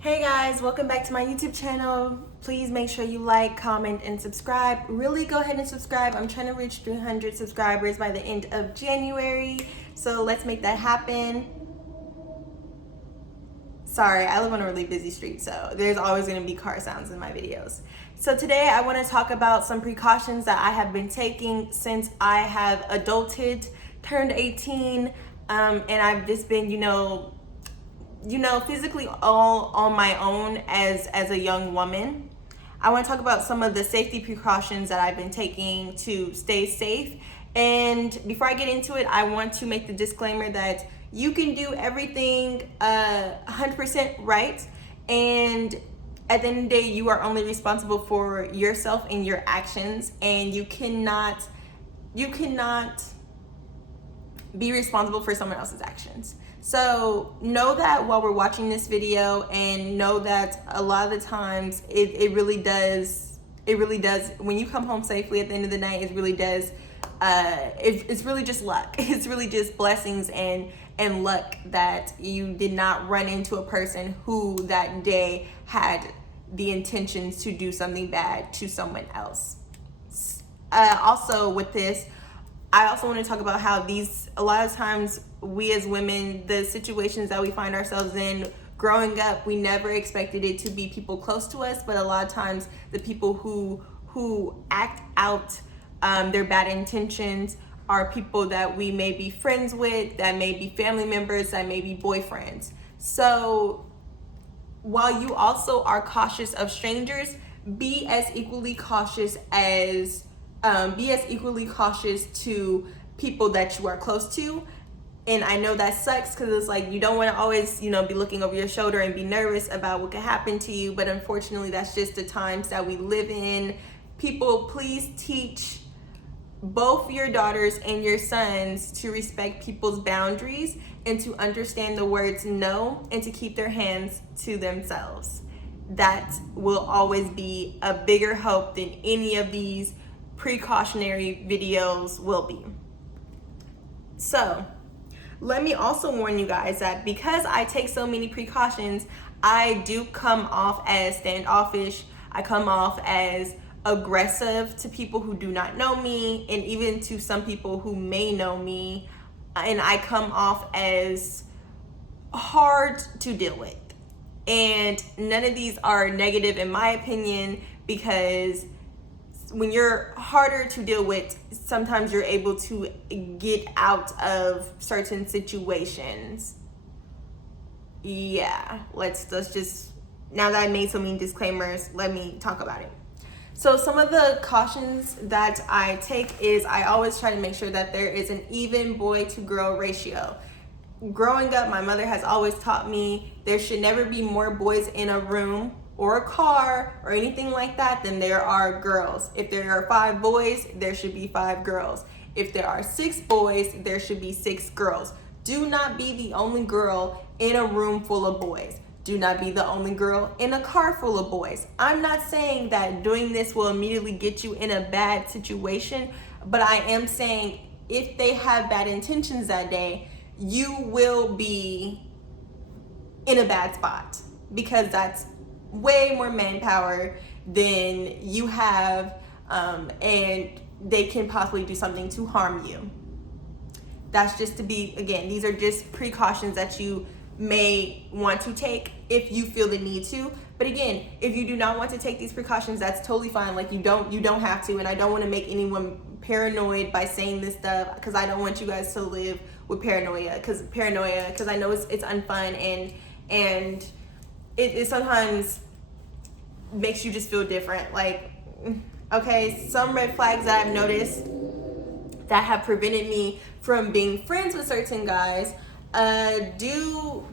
Hey guys, welcome back to my YouTube channel. Please make sure you like, comment, and subscribe. Really go ahead and subscribe. I'm trying to reach 300 subscribers by the end of January, so let's make that happen. Sorry, I live on a really busy street, so there's always going to be car sounds in my videos. So today I want to talk about some precautions that I have been taking since I have adulted, turned 18, and I've just been, physically all on my own as a young woman. I want to talk about some of the safety precautions that I've been taking to stay safe. And before I get into it, I want to make the disclaimer that you can do everything 100% right, and at the end of the day, you are only responsible for yourself and your actions, and you cannot be responsible for someone else's actions. So know that while we're watching this video, and know that a lot of the times it really does, when you come home safely at the end of the night, it really does, it's really just luck. It's really just blessings and luck that you did not run into a person who that day had the intentions to do something bad to someone else. Also with this, I also want to talk about how a lot of times we as women, the situations that we find ourselves in growing up, we never expected it to be people close to us, but a lot of times the people who act out their bad intentions are people that we may be friends with, that may be family members, that may be boyfriends. So while you also are cautious of strangers, be as equally cautious to people that you are close to. And I know that sucks, because it's like you don't want to always, be looking over your shoulder and be nervous about what could happen to you. But unfortunately, that's just the times that we live in. People, please teach both your daughters and your sons to respect people's boundaries and to understand the words no, and to keep their hands to themselves. That will always be a bigger help than any of these precautionary videos will be. So let me also warn you guys that because I take so many precautions, I do come off as standoffish. I come off as aggressive to people who do not know me, and even to some people who may know me, and I come off as hard to deal with. And none of these are negative in my opinion, because when you're harder to deal with, sometimes you're able to get out of certain situations. Yeah, let's just, now that I made so many disclaimers, let me talk about it. So some of the cautions that I take is I always try to make sure that there is an even boy to girl ratio. Growing up, my mother has always taught me there should never be more boys in a room or a car or anything like that than there are girls. If there are 5 boys, there should be 5 girls. If there are 6 boys, there should be 6 girls. Do not be the only girl in a room full of boys. Do not be the only girl in a car full of boys. I'm not saying that doing this will immediately get you in a bad situation, but I am saying if they have bad intentions that day, you will be in a bad spot, because that's way more manpower than you have, and they can possibly do something to harm you. That's just to be, again, these are just precautions that you may want to take if you feel the need to. But again, if you do not want to take these precautions, that's totally fine. Like, you don't have to, and I don't want to make anyone paranoid by saying this stuff, because I don't want you guys to live with paranoia, because I know it's unfun, and it sometimes makes you just feel different. Like, okay, some red flags that I've noticed that have prevented me from being friends with certain guys. Do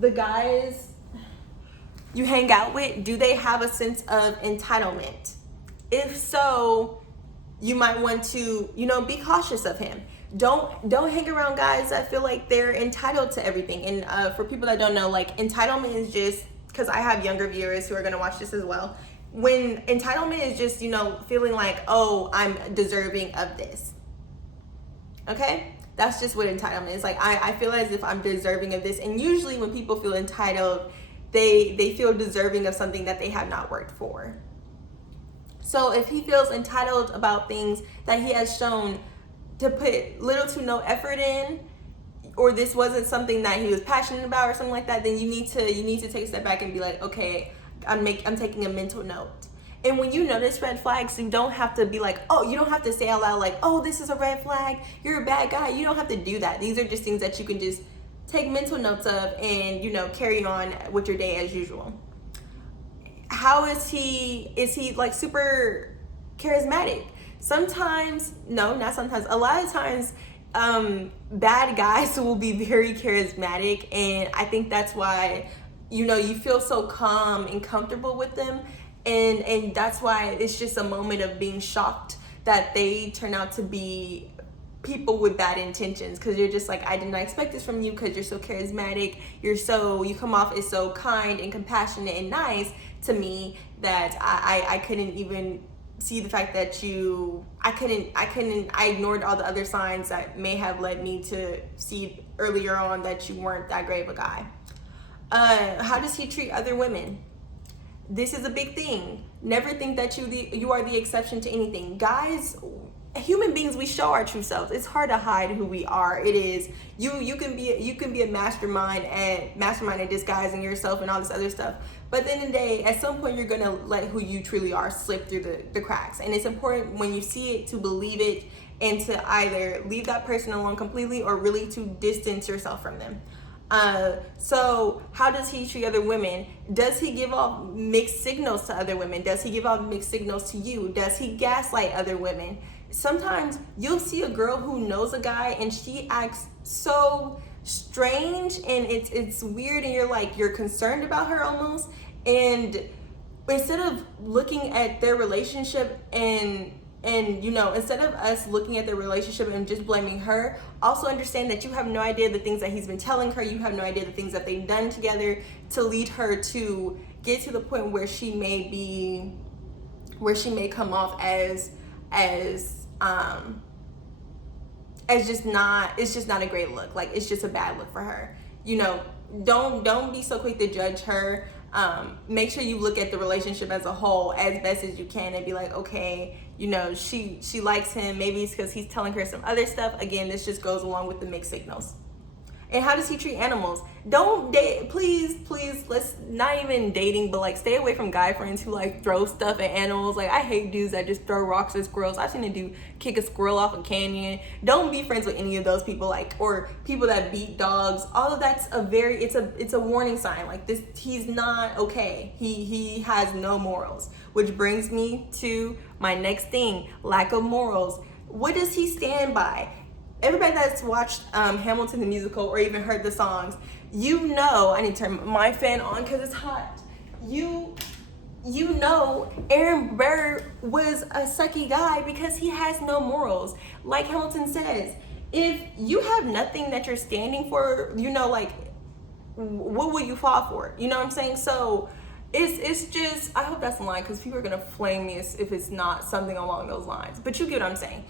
the guys you hang out with, do they have a sense of entitlement? If so, you might want to, be cautious of him. Don't hang around guys that feel like they're entitled to everything. And for people that don't know, like, entitlement is just, because I have younger viewers who are going to watch this as well. When entitlement is just, feeling like, oh, I'm deserving of this. Okay? That's just what entitlement is. Like, I feel as if I'm deserving of this. And usually when people feel entitled, they feel deserving of something that they have not worked for. So if he feels entitled about things that he has shown to put little to no effort in, or this wasn't something that he was passionate about or something like that, then you need to take a step back and be like, okay, I'm taking a mental note. And when you notice red flags, you don't have to be like, oh, you don't have to say out loud like, oh, this is a red flag, you're a bad guy. You don't have to do that. These are just things that you can just take mental notes of and, you know, carry on with your day as usual. How is he like super charismatic? Sometimes, no, not sometimes, a lot of times, bad guys will be very charismatic, and I think that's why, you know, you feel so calm and comfortable with them, and that's why it's just a moment of being shocked that they turn out to be people with bad intentions, because you're just like, I did not expect this from you, because you're so charismatic, you come off as so kind and compassionate and nice to me that I couldn't even see the fact that I ignored all the other signs that may have led me to see earlier on that you weren't that great of a guy. How does he treat other women? This is a big thing. Never think that you are the exception to anything. Guys, human beings, we show our true selves. It's hard to hide who we are. It is. You can be a mastermind at disguising yourself and all this other stuff. But at the end of the day, at some point, you're gonna let who you truly are slip through the cracks. And it's important when you see it to believe it and to either leave that person alone completely or really to distance yourself from them. So how does he treat other women? Does he give off mixed signals to other women? Does he give off mixed signals to you? Does he gaslight other women? Sometimes you'll see a girl who knows a guy and she acts so strange and it's weird, and you're concerned about her almost, and instead of looking at their relationship and you know, instead of us looking at their relationship and just blaming her, also understand that you have no idea the things that he's been telling her. You have no idea the things that they've done together to lead her to get to the point where she may come off as just not, it's just not a great look. Like, it's just a bad look for her. You know, don't be so quick to judge her. Make sure you look at the relationship as a whole as best as you can and be like, okay, you know, she likes him. Maybe it's because he's telling her some other stuff. Again, this just goes along with the mixed signals. And how does he treat animals? Don't date, please, let's not even dating, but like stay away from guy friends who like throw stuff at animals. Like, I hate dudes that just throw rocks at squirrels. I've seen a dude kick a squirrel off a canyon. Don't be friends with any of those people, like, or people that beat dogs. All of that's it's a warning sign. Like, this, he's not okay. He has no morals, which brings me to my next thing, lack of morals. What does he stand by? Everybody that's watched Hamilton the musical or even heard the songs, you know, I need to turn my fan on because it's hot. You know Aaron Burr was a sucky guy because he has no morals. Like Hamilton says, if you have nothing that you're standing for, you know, like, what will you fall for? You know what I'm saying? So it's just, I hope that's the line, because people are gonna flame me if it's not something along those lines. But you get what I'm saying.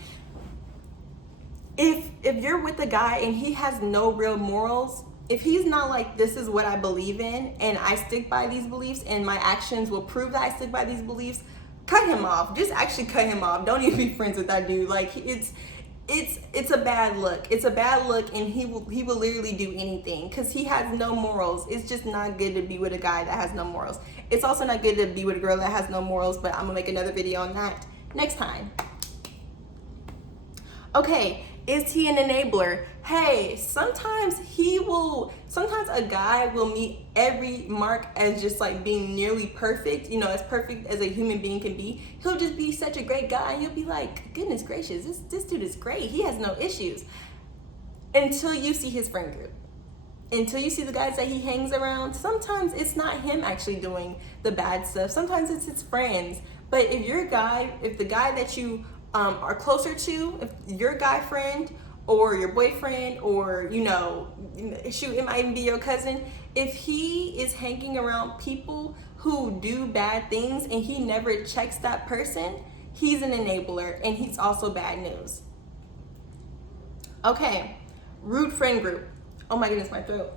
If you're with a guy and he has no real morals, if he's not like, this is what I believe in and I stick by these beliefs and my actions will prove that I stick by these beliefs, cut him off. Just actually cut him off. Don't even be friends with that dude. Like, it's a bad look. It's a bad look, and he will literally do anything because he has no morals. It's just not good to be with a guy that has no morals. It's also not good to be with a girl that has no morals, but I'm gonna make another video on that next time. Okay, is he an enabler? Hey, sometimes a guy will meet every mark as just like being nearly perfect, you know, as perfect as a human being can be. He'll just be such a great guy and you'll be like, goodness gracious, this dude is great. He has no issues. Until you see his friend group. Until you see the guys that he hangs around. Sometimes it's not him actually doing the bad stuff. Sometimes it's his friends. But if the guy that you are closer to, if your guy friend or your boyfriend, or, you know, shoot, it might even be your cousin, if he is hanging around people who do bad things and he never checks that person, he's an enabler and he's also bad news. Okay, rude friend group. Oh my goodness, my throat.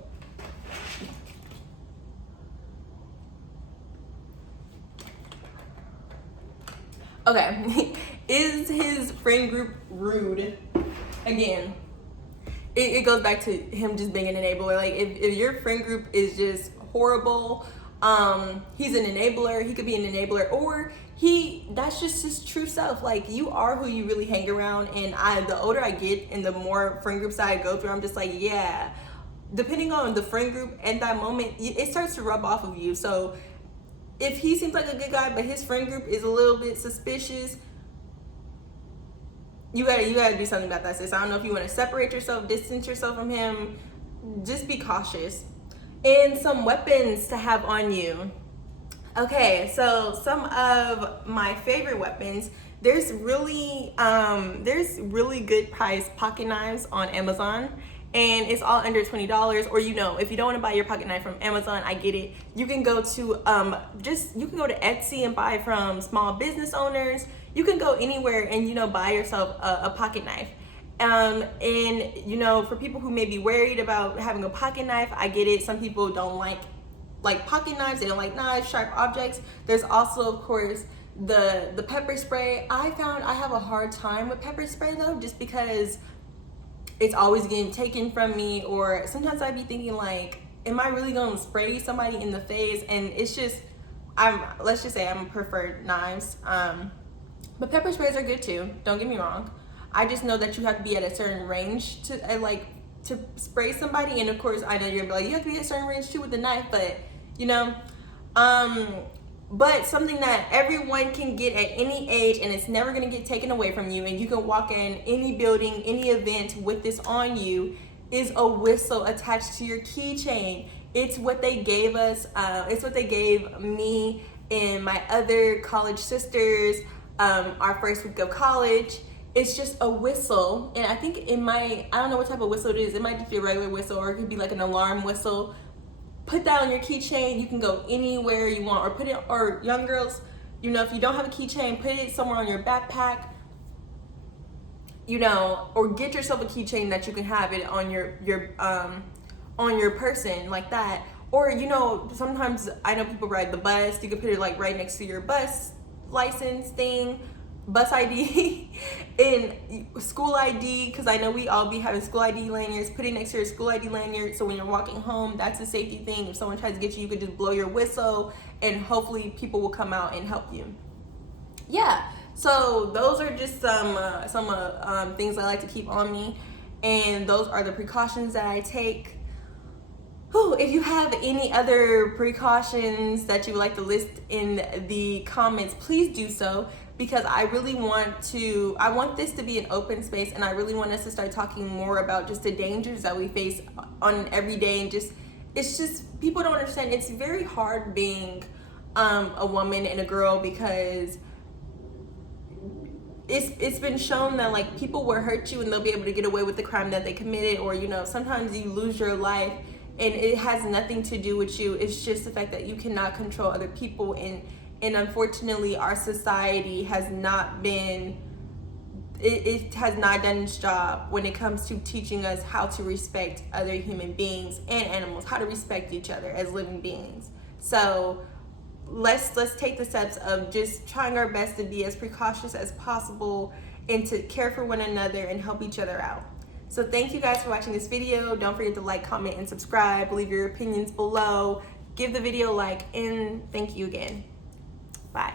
Okay. Is his friend group rude? Again, it goes back to him just being an enabler. Like, if your friend group is just horrible, he's an enabler. He could be an enabler, or that's just his true self. Like, you are who you really hang around. And the older I get and the more friend groups that I go through, I'm just like, yeah, depending on the friend group at that moment, it starts to rub off of you. So if he seems like a good guy, but his friend group is a little bit suspicious, you gotta do something about that, sis. I don't know if you want to separate yourself, distance yourself from him. Just be cautious. And some weapons to have on you. Okay, so some of my favorite weapons. There's really good priced pocket knives on Amazon, and it's all under $20. Or, if you don't want to buy your pocket knife from Amazon, I get it. You can go to you can go to Etsy and buy from small business owners. You can go anywhere and buy yourself a pocket knife. And for people who may be worried about having a pocket knife, I get it. Some people don't like pocket knives. They don't like knives, sharp objects. There's also, of course, the pepper spray. I found I have a hard time with pepper spray though, just because it's always getting taken from me. Or sometimes I'd be thinking, like, am I really gonna spray somebody in the face? And it's just, let's just say I'm preferred knives. But pepper sprays are good too, don't get me wrong. I just know that you have to be at a certain range to spray somebody. And of course, I know you're gonna be like, you have to be at a certain range too with the knife, but but something that everyone can get at any age, and it's never gonna get taken away from you, and you can walk in any building, any event with this on you, is a whistle attached to your keychain. It's what they gave us. It's what they gave me and my other college sisters, our first week of college. It's just a whistle, and I think I don't know what type of whistle it is. It might just be a regular whistle, or it could be like an alarm whistle. Put that on your keychain. You can go anywhere you want, or young girls, if you don't have a keychain, put it somewhere on your backpack, or get yourself a keychain that you can have it on your person like that. Or, sometimes I know people ride the bus. You can put it like right next to your bus license thing, bus ID, and school ID, because I know we all be having school ID lanyards. Put it next to your school ID lanyard, so when you're walking home, that's a safety thing. If someone tries to get you, you could just blow your whistle, and hopefully people will come out and help you. Yeah, so those are just some things I like to keep on me, and those are the precautions that I take. If you have any other precautions that you would like to list in the comments, please do so, because I want this to be an open space, and I really want us to start talking more about just the dangers that we face on every day. And it's just people don't understand. It's very hard being a woman and a girl, because it's been shown that, like, people will hurt you and they'll be able to get away with the crime that they committed, or sometimes you lose your life and it has nothing to do with you. It's just the fact that you cannot control other people, and unfortunately our society has not been, it has not done its job when it comes to teaching us how to respect other human beings and animals, how to respect each other as living beings. So let's take the steps of just trying our best to be as precautious as possible, and to care for one another and help each other out. So thank you guys for watching this video. Don't forget to like, comment, and subscribe. Leave your opinions below. Give the video a like, and thank you again. Bye.